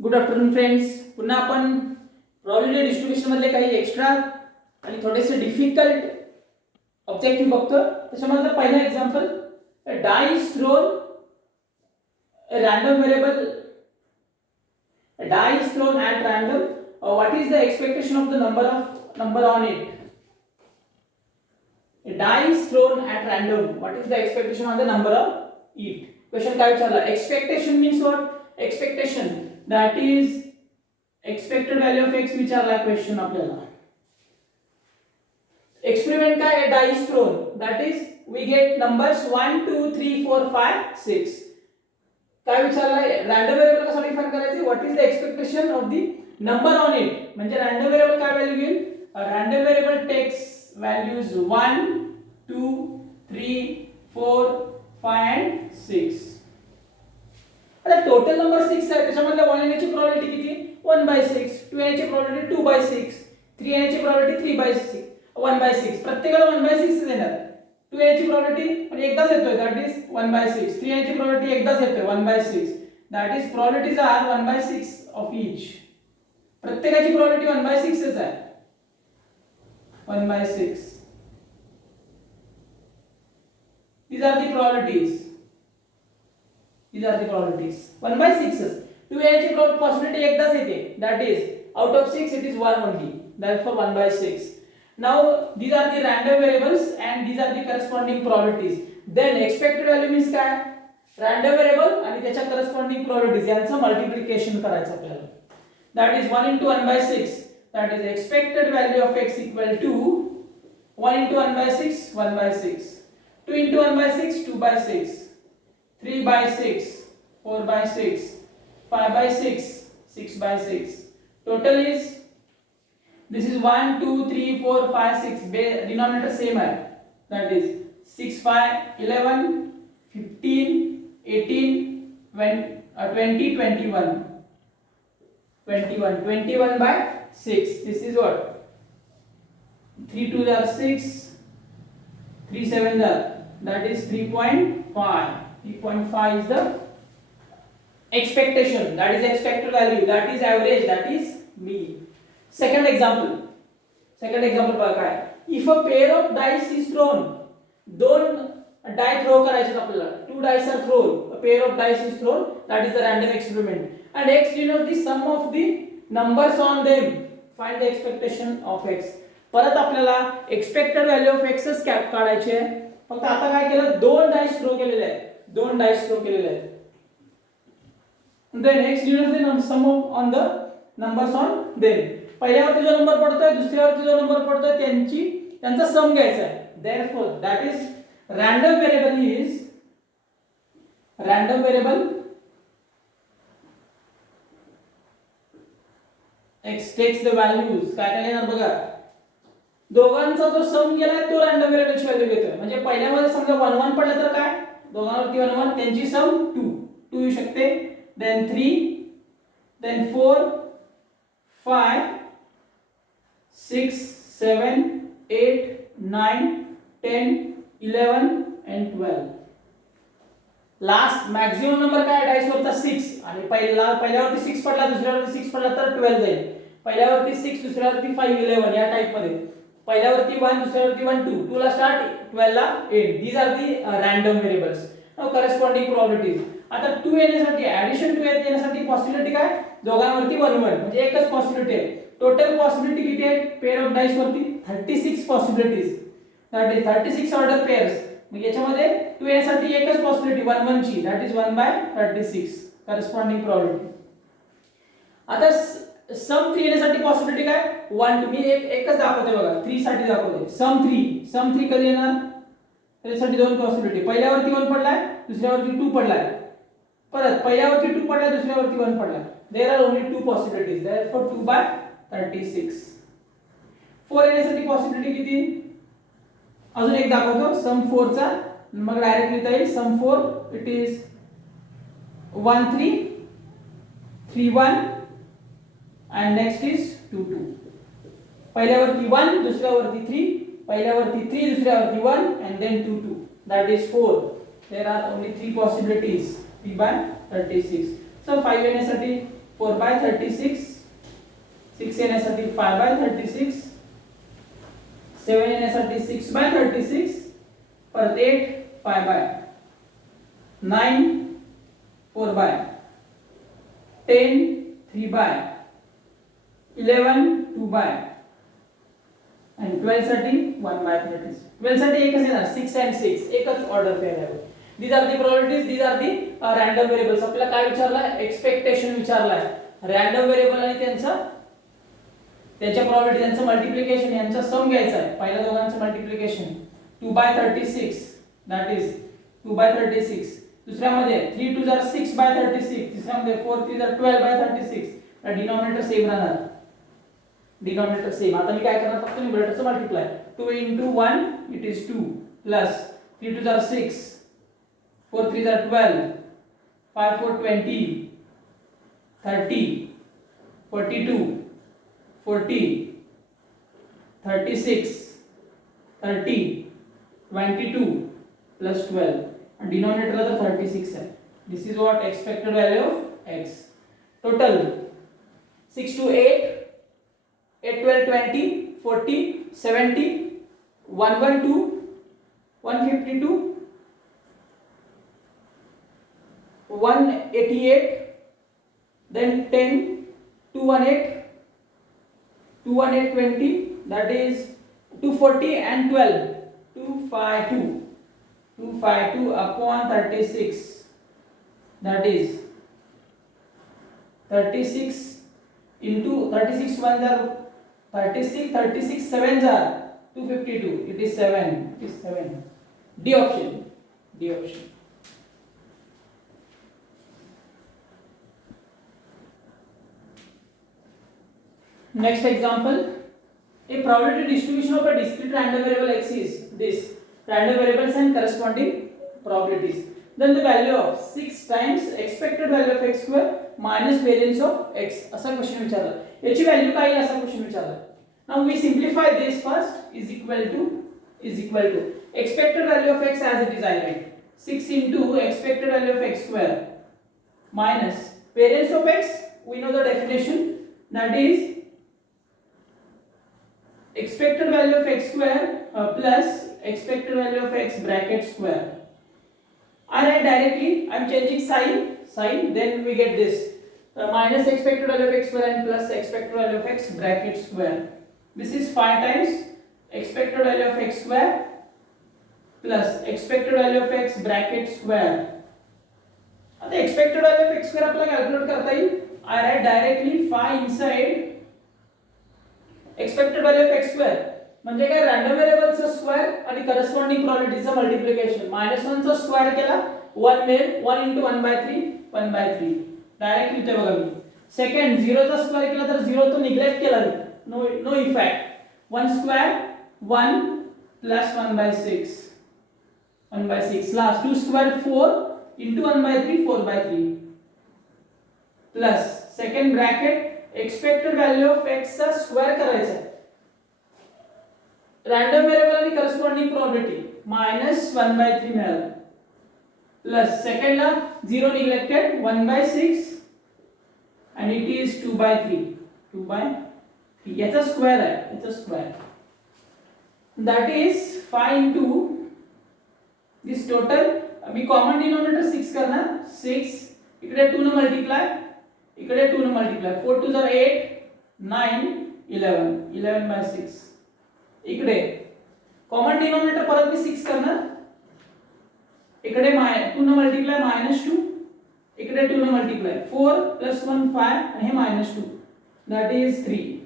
Good afternoon friends. पुन्हा आपण probability distribution मधले काही एक्स्ट्रा आणि थोडेसे डिफिकल्ट ऑब्जेक्टिव्ह बघतो. त्याच्यामध्ये पहिला example, die is thrown a random variable, a die is thrown at random. What is the expectation of the number on it? A die is thrown at random. What is the expectation on the number of it? Question काय विचारला? Expectation means what? Expectation, that is expected value of x विचारला question आपल्याला. Experiment काय? A die is thrown, that is we get numbers 1 2 3 4 5 6. काय विचारलाय? Random variable कसा define करायचे? What is the expectation of the number on it. म्हणजे random variable काय value घेईल? Random variable takes values 1 2 3 4 5 and 6. आता टोटल नंबर 6 आहे. त्याच्यामध्ये 1 येण्याची प्रोबॅबिलिटी किती? 1/6. 2 येण्याची प्रोबॅबिलिटी 2/6. 3 येण्याची प्रोबॅबिलिटी 3/6. 1/6. प्रत्येकाला 1/6 येणार. 2 याची प्रोबॅबिलिटी पण एकदाच येतोय, दॅट इज 1/6. 3 याची प्रोबॅबिलिटी एकदाच येतोय, 1/6. That is probabilities are 1/6 of each. प्रत्येकाची प्रोबॅबिलिटी 1/6 आहे. 1/6. These are the probabilities. 1/6. 2 याची पॉसिबिलिटी एकदाच येते, that is out of 6 it is 1 only. Therefore 1/6. Now these are the random variables and these are the corresponding probabilities. Then expected value means काय? Random variable आणि त्याच्या corresponding probabilities यांचं multiplication करायचं आपल्याला. That is 1 into 1/6. That is expected value of x equal to 1 into 1/6 1/6. 2 into 1/6 2/6. 3/6 4/6. 5/6 6/6. Total is this is 1 2 3 4 5 6. Denominator same है, that is 6 5 11 15 18 20 21 by 6. This is what? 3 2 are 6, 3 7 are, that is 3.5. 3.5 is the expectation, that is expected value, that is average, that is mean. Second example बघा काय. If a pair of dice is thrown, दोन die throw करायचे आपल्याला. 2 dice are thrown, a pair of dice is thrown, that is the random experiment, and x denotes the sum of the numbers on them. Find the expectation of x. परत आपल्याला expected value of x च काढायचे आहे. फक्त आता काय केलं? दोन डाइस थ्रो केलेले आहेत. Then x denotes the sum on the numbers on them. पहिल्यावरती जो नंबर पडतोय, दुसऱ्यावरती जो नंबर पडतोय, त्यांचा सम घ्यायचा आहे. Therefore that is random variable x takes the values. काय येणार बघा, दोघांचा जो सम गेलाय तो रँडम व्हेरिएबलची व्हॅल्यू घेतोय. म्हणजे पहिल्यामध्ये समजा 1 1 पडलं तर काय? दोघांवरती 1 1, त्यांची सम 2 येऊ शकते. then 3, then 4 5 6 7 8 9 10 11 and 12. Last maximum number काय? डाइस वरचा 6. आणि पहिल्यावरती 6 पडला, दुसऱ्यावरती 6 पडला तर 12 जाईल. पहिल्यावरती 6, दुसऱ्यावरती 5 11 या टाइप मध्ये. पहिल्यावरती 1, दुसऱ्यावरती 1 2. 2 ला स्टार्ट, 12 ला end. These are the random variables. Now corresponding probabilities. आता 2 येण्यासाठी, ऍडिशन 2 येण्यासाठी पॉसिबिलिटी काय? दोघांवरती 1 1 म्हणजे एकच पॉसिबिलिटी आहे. टोटल पॉसिबिलिटी किती आहे? पेअर ऑफ डाइस वरती 36 possibilities, that is 36 order pairs. मग याच्यामध्ये 2 येण्यासाठी एकच पॉसिबिलिटी 1 1 ची, दॅट इज 1/36 करस्पॉन्डिंग प्रोबॅबिलिटी. आता सम 3 येण्यासाठी पॉसिबिलिटी काय? 1 2. मी एकच दाखवते बघा, 3 साठी दाखवते. सम 3 कधी येणार? त्यासाठी दोन पॉसिबिलिटी. पहिल्यावरती 1 पडलाय, दुसऱ्यावरती 2 पडलाय. परत पहिल्यावरती 2 पडलाय, दुसऱ्यावरती 1 पडलाय. There are only 2 possibilities, therefore 2/36. 4 येण्यासाठी पॉसिबिलिटी किती? अजून एक दाखवतो सम 4 चा, मग डायरेक्ट लिहिता येईल. सम 4 it is 1 3 3 1 and next is 2 2. पहिल्यावरती 1, दुसऱ्यावरती 3, पहिल्यावरती 3, दुसऱ्यावरती 1 and then 2 2, that is 4. There are only 3 possibilities. 3/36. So 5 येण्यासाठी 4/36, 6 येण्यासाठी 5/36, 7 येण्यासाठी 6/36, परत 8 5/, 9 4/, 10 3/, 11 2/, आणि 12 साठी 1/36. 12 साठी एकच येणार 6 and 6, एकच ऑर्डर पेअर आहे. These are the probabilities, these are the random variables. आपल्याला काय विचारलाय? एक्सपेक्टेशन विचारलाय. रॅन्डम व्हेरिएबल आणि त्यांच्या प्रोबॅबिलिटी, त्यांचं मल्टिप्लिकेशन, यांचा सम घ्यायचा आहे. पहिल्या दोघांचं multiplication 2/36, that is 2/36. दुसऱ्यामध्ये 3 2 are 6/36, तिसऱ्यामध्ये 4 3 are 12/36. Denominator same राहणार, डिनॉमिनेटर सेम. आता मी काय करणार? फक्त न्यूमरेटरचं multiply. 2 into 1 it is 2 plus 3 2 are 6, 4 3 are 12, 5 4 20, 30, 42, 40, 36, 30, 22 plus 12, and denominator ला 36 है. This is what expected value of x. Total 6 to 8, 8 12 20, 40, 70, 112, 152, 188, then 10, 218, 218 20, that is 240, and 12 252 upon 36, that is 36 into 36 ones are 36, 36 sevens are 252. It is 7. It is 7. D option. D option. Next example, a probability distribution of a discrete random variable x is this. Random variables and corresponding probabilities. Then the value of 6 times expected value of x square minus variance of x. असा question विचारला. याची value काय आहे असा question विचारला. Now we simplify this first. is equal to expected value of x as it is I write. 6 into expected value of x square minus variance of x. We know the definition, that is expected value of x square plus expected value of x bracket square. I write directly. I am changing sign, then we get this minus expected value of x square and plus expected value of x bracket square. This is 5 times expected value of x square plus expected value of x bracket square. आता expected value of x square आपल्याला calculate करता येईल. I write directly 5 inside expected value of x square म्हणजे काय? Random व्हेरिएबलचा square आणि corresponding प्रोबॅबिलिटीचा multiplication. -1 चा square केला 1 मिळेल, 1 into 1/3 1/3 डायरेक्ट लिहिते बघा मी. सेकंड 0 चा स्क्वेअर केला तर 0 तो निग्लेक्ट केला मी, no effect. 1 square 1 plus 1/6 1/6. Last 2 square 4 into 1/3 4/3 plus second bracket expected value of x चा स्क्वेअर करायचा आहे. रॅन्डम व्हेरिएबल आणि करस्पॉन्डिंग प्रोबॅबिलिटी -1/3 मिळालं प्लस सेकंड ला 0 निग्लेक्टेड 1/6 and it is 2/3 याचा स्क्वेअर आहे, याचा square, that is 5 into this total. मी कॉमन डिनॉमिनेटर 6 करणार. 6 इकडे 2 ने मल्टिप्लाय, इकडे 2 ने मल्टिप्लाय. 4 2 are 8, 9 11 11/6. इकडे कॉमन डिनॉमिनेटर परत मी 6 करणार. इकडे 2 ने मल्टिप्लाय -2, इकडे 2 ने मल्टिप्लाय. 4 + 1 5 आणि हे -2, that is 3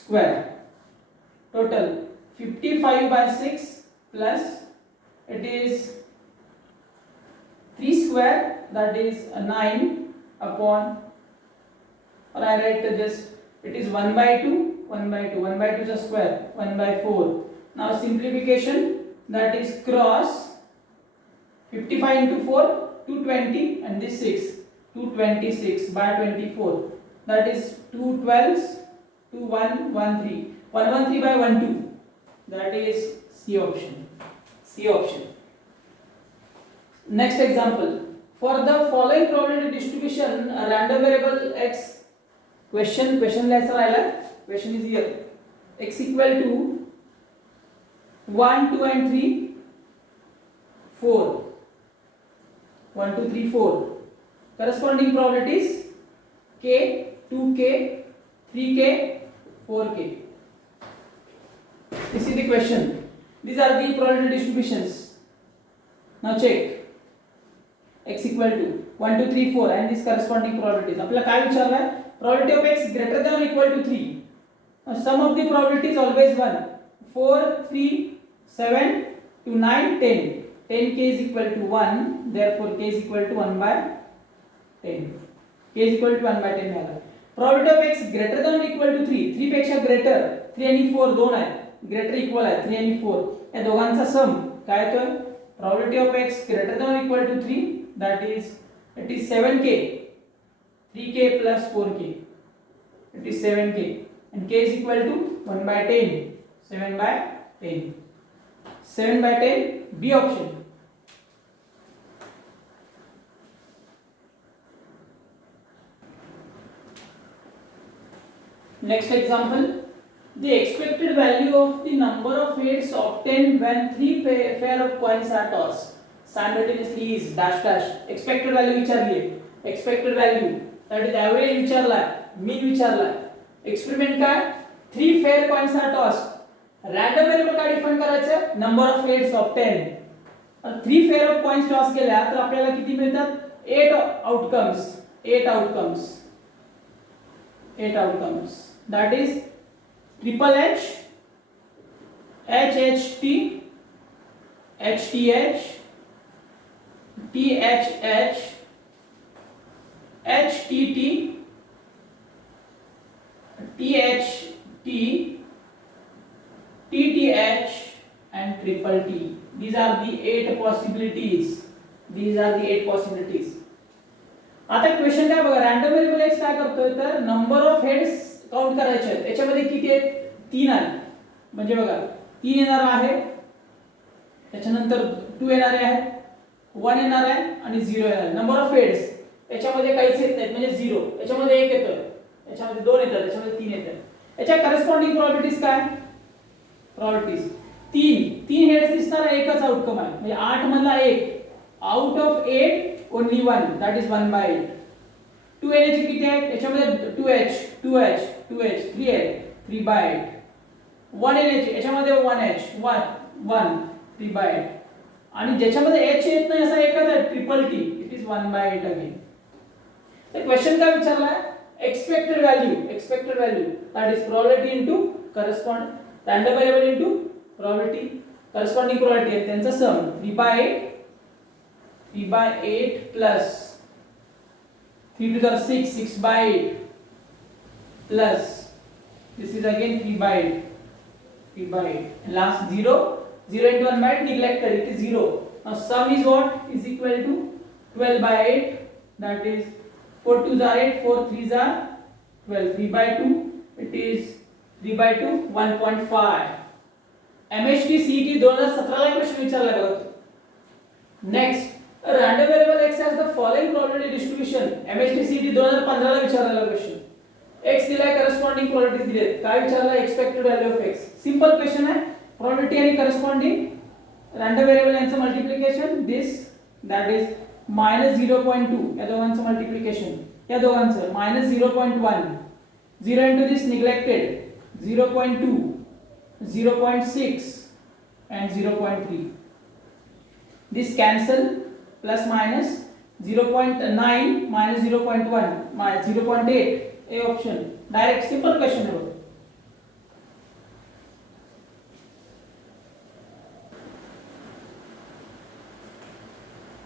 square. Total 55/6 plus it is 3 square, that is 9 upon, or I write just it is 1/2 1/2 is a square 1/4. Now simplification, that is cross 55 into 4 220 and this 6 226/24, that is 2 12s 2 1 1 3 113/12, that is C option. Next example, for the following probability distribution random variable x question लिहायचं राहिला. Question is here. X equal to 1 2 and 3 4 1 2 3 4 corresponding probabilities k 2k 3k 4k. This is the question. These are the probability distributions. Now check. X equal to 1 2 3 4 and this corresponding probabilities. आपल्याला काय विचारलाय? Probability of x greater than or equal to 3. Now sum of the probabilities always 1. 4 3 7 to 9 10. 10k is equal to 1. Therefore k is equal to 1 by 10. k is equal to 1 by 10 मिळाला. Probability of x greater than or equal to 3. 3 पेक्षा greater. 3 आणि 4 दोन आहे. Greater equal आहे 3 आणि 4. या दोघांचा सम काय येतोय? Probability of x greater than or equal to 3, that is it is 7k. 3k plus 4k. It is 7k and k is equal to 1 by 10. 7 by 10. 7 by 10 B option. Next example. The expected value of the number of heads obtained when 3 pair of coins are tossed simultaneously is dash dash. Expected value विचारली आहे. Expected value that is average विचारला आहे, mean विचारला आहे. Experiment काय? 3 pair coins are tossed. Random variable काय define करायचं? Number of heads obtained. 3 pair of coins toss केल्या तर आपल्याला किती मिळतात? 8 outcomes. 8 outcomes. 8 outcomes. That is triple H, HHT, HTH, THH, HTT, THT, TTH and triple T. These are the 8 possibilities. These are the 8 possibilities. आता question काय बघा, random variable x काय करतोय तर नंबर ऑफ हेड्स काउंट करायचे आहेत. याच्यामध्ये किती आहेत? 3 आहे. म्हणजे बघा 3 येणार आहे, त्याच्यानंतर 2 येणार आहे, 1 येणार आहे आणि 0 येणार आहे. नंबर ऑफ हेड्स याच्यामध्ये काहीच येत नाहीत म्हणजे 0. याच्यामध्ये 1 येतं, याच्यामध्ये 2 येतात, याच्यामध्ये 3 येतात. याच्या करस्पॉन्डिंग प्रोबॅबिलिटीज काय? प्रोबॅबिलिटीज 3 हेड्स दिसणार आहे, एकच आउटकम आहे. म्हणजे 8 मधला 1 out of 8 only 1 that is 1 by 8. 2 येण्याचे किती आहेत? याच्यामध्ये 2h 2h 2h 3 आहे 3 by 8. 1 येण्याचे याच्यामध्ये 1h 1 3 by 8 आणि ज्याच्यामध्ये h येत नाही असा एकच आहे triple T, it is 1 by 8 again. तर क्वेश्चन काय विचारलाय? Expected value that is probability into correspond random variable into probability corresponding probability आहे त्यांचा sum 3 by 8 plus 3 to the 6 by 8 plus this is again 3 by 8 and last 0 into 1 by 8 neglected, it is 0. Now sum is what? Is equal to 12 by 8, that is 4 2s are 8, 4 3s are 12, 3 by 2 it is 3 by 2 1.5. MHT CET 2017 La question विचारला बघा. Next random variable x has the following probability distribution. MHT CET 2015 ला विचारलेला question. x दिलाय, corresponding probability दिले. काय विचारला? Expected value of x. Simple question आहे. Probability आणि corresponding random variable यांचं मल्टिप्लिकेशन दिस दॅट इज -0.2 या दोघांचं मल्टिप्लिकेशन या दोघांचं -0.1 0 into this neglected 0.2 0.6 and 0.3. This cancel plus minus 0.9 minus 0.1 minus 0.8 A option. Direct simple question है वो.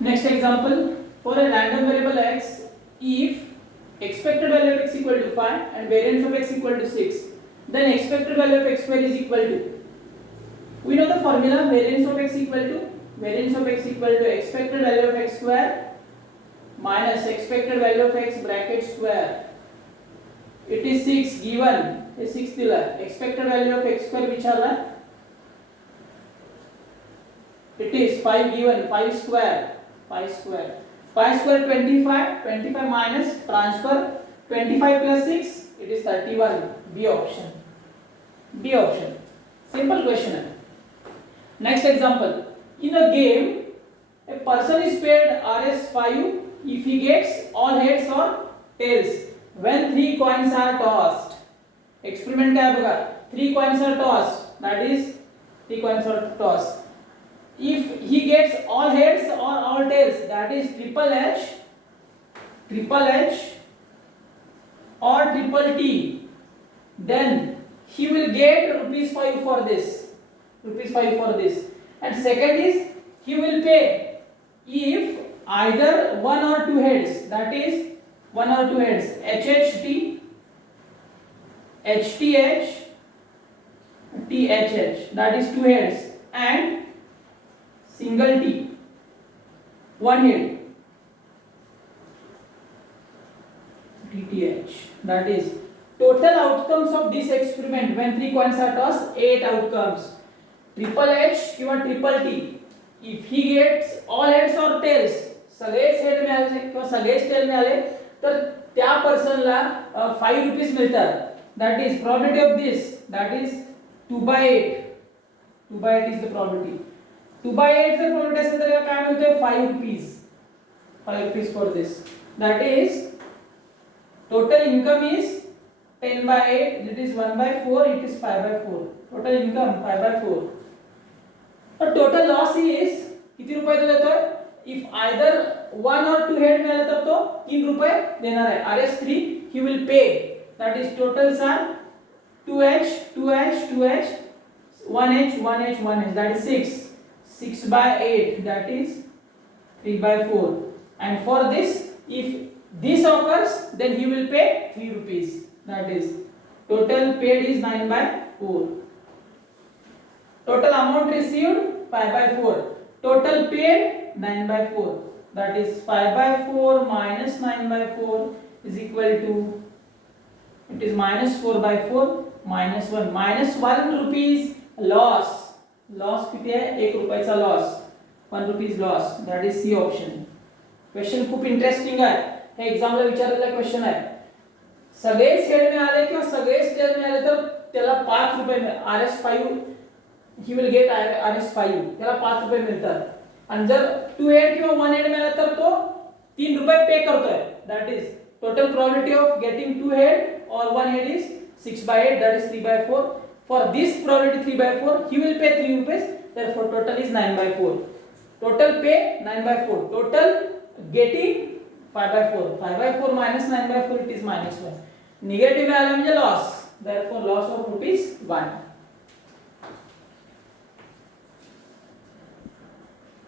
Next example, for a random variable x, if expected value of x equal to 5 and variance of x equal to 6, then expected value of x square is equal to. We know the formula. Variance of x equal to expected value of x square minus expected value of x bracket square. It is 6 given. हे 6 दिला. Expected value of x square विचारला. It is 5 given. 5 square. 5 square 25, 25 minus transfer 25 plus 6, it is 31. B option. B option. Simple question है. Next example. In a game, a person is paid Rs5 if he gets all heads or tails when 3 coins are tossed. Experiment क्या है बघा. 3 coins are tossed. That is 3 coins are tossed. If he gets all heads or all tails, that is triple H or triple T, then he will get rupees 5 for this. Rupees 5 for this. And second is he will pay if either one or two heads, that is one or two heads, HHT, HTH, THH, that is two heads, and single T, one head, TTH. That is total outcomes of this experiment when 3 coins are tossed, 8 outcomes. Triple H किंवा triple T, if he gets all heads or tails, सगळेच head मिळाले किंवा सगळेच tell मिळाले तर त्या पर्सनला 5 rupees मिळतात. That is probability of this, that is 2/8. 2/8 is the probability. 2/8 जर probability असेल तर काय मिळते 5 rupees. 5 rupees for this. That is total income is 10/8. It is 1/4. It is 5/4. Total income 5/4. और total loss is किती रुपये देतोय. If either one or two head मिळाले तर तो 3 रुपये देणार आहे. RS3 he will pay. That is totals are 2H 2H 2H 1H 1H 1H, that is 6. 6/8, that is 3/4. And for this, if this occurs, then he will pay 3 rupees. That is total paid is 9/4. Total amount received 5/4. Total paid 9/4. That is 5/4 minus 9/4 is equal to, it is minus 4/4 minus 1. Minus 1 rupees loss. Loss किती आहे 1 रुपयाचा loss. 1 rupees loss. That is C option. Question खूप interesting आहे. हे एक्झामला विचारलेला question आहे. सगळेच head मिळाले किंवा सगळेच टेल मिळाले तर त्याला 5 रुपये RS5 he will get RS5, त्याला 5 रुपये मिळतात. आणि जर 2 हेड किंवा 1 हेड मिळाला तर तो 3 रुपये पे करतोय. That is total probability of getting 2 head or 1 head is 6/8, that is 3/4. For this probability 3/4, he will pay 3 rupees. Therefore total is 9/4. Total pay 9/4. Total getting 5/4. 5/4 minus 9/4, it is -1. Negative में आला म्हणजे loss. Therefore loss of rupees 1.